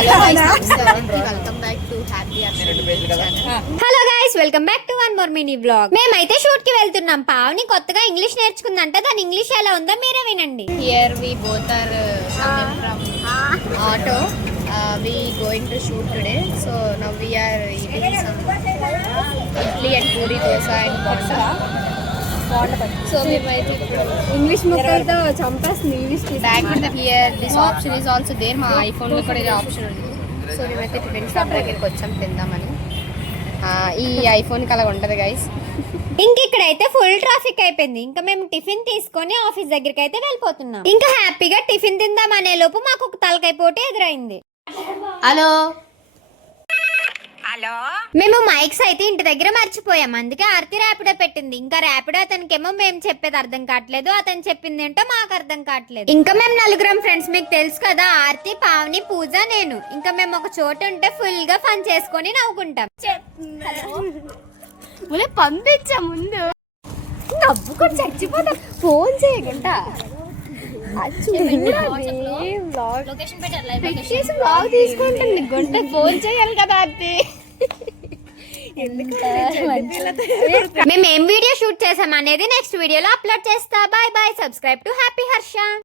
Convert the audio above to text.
Hello guys, welcome back to one more mini vlog. మేమైతే shoot కి వెళ్తున్నాం. పావని కొత్తగా ఇంగ్లీష్ నేర్చుకుందంట. దాని ఇంగ్లీష్ ఎలా ఉందో మీరే వినండి. Here we both are coming from auto. We going to shoot today. So now we are eating some idli and puri dosa and bonda. So మేమైతే ఇంగ్లీష్ ముక్కలతో చంపేస్తుంది English. Back here this option is also there. మా iPhone లో కూడా ఇది option ఉంది. So మేమైతే tiffin shop దగ్గరికి వచ్చాం తిందామని. ఈ ఐఫోన్ కి అలా ఉంటది గైస్. ఇంక ఇక్కడైతే ఫుల్ ట్రాఫిక్ అయిపోయింది. ఇంకా మేము టిఫిన్ తీసుకొని ఆఫీస్ దగ్గరికి అయితే వెళ్ళిపోతున్నాం. ఇంకా హ్యాపీగా టిఫిన్ తిందాం అనే లోపు మాకు ఒక తలకాయ పోటీ ఎదురైంది. హలో మేము మైక్స్ అయితే ఇంటి దగ్గర మర్చిపోయాం. అందుకే ఆర్తి ర్యాపిడో పెట్టింది. ఇంకా ర్యాపిడో అతనికేమో మేము చెప్పేది అర్థం కావట్లేదు, అతను చెప్పింది ఏంటో మాకు అర్థం కావట్లేదు. ఇంకా మేము నలుగురం ఫ్రెండ్స్, మీకు తెలుసు కదా, ఆర్తి, పావని, పూజ, నేను. ఇంకా మేము ఒక చోట ఉంటే ఫుల్ గా ఫన్ చేసుకొని నవ్వుకుంటాం. పంపించా ముందు నవ్వుకొని చచ్చిపోతా. ఫోన్ చేయకుండా తీసుకుంటుంది. గుంట ఫోన్ చేయాలి కదా అది. మేము ఏం వీడియో షూట్ చేసాం అనేది నెక్స్ట్ వీడియోలో అప్లోడ్ చేస్తా. Bye bye. Subscribe to happy Harsha.